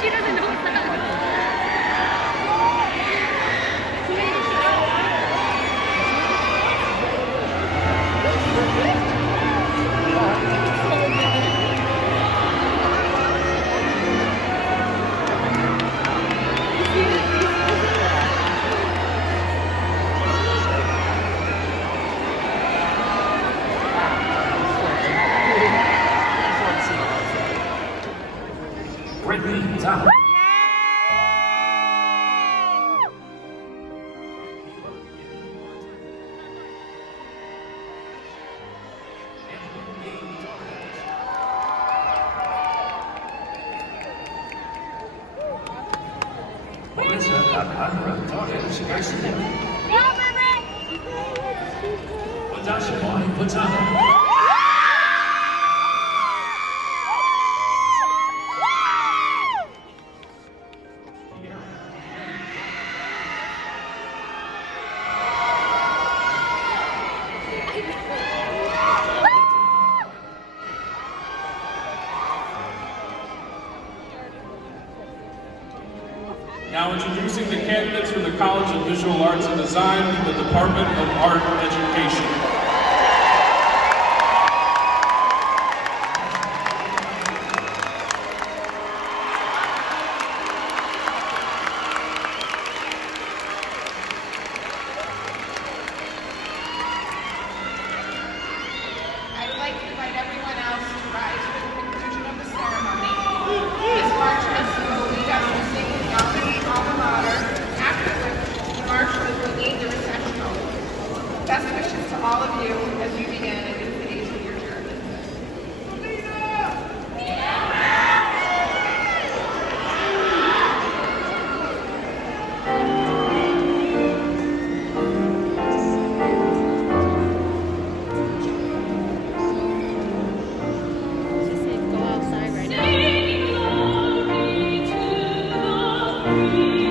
She doesn't know that. Brittany Zahn. Melissa Alejandra Torres Garcia. Natasha Boy Putana. Now introducing the candidates for the College of Visual Arts and Design for the Department of Art Education. I'd like to invite everyone else to rise for the conclusion of the ceremony. This marchman will lead us to sing the alma mater, after which the marchman will lead the recessional. Best wishes to all of you as you begin a new phase of your journey. She said go outside right now. Sing glory to the Lord.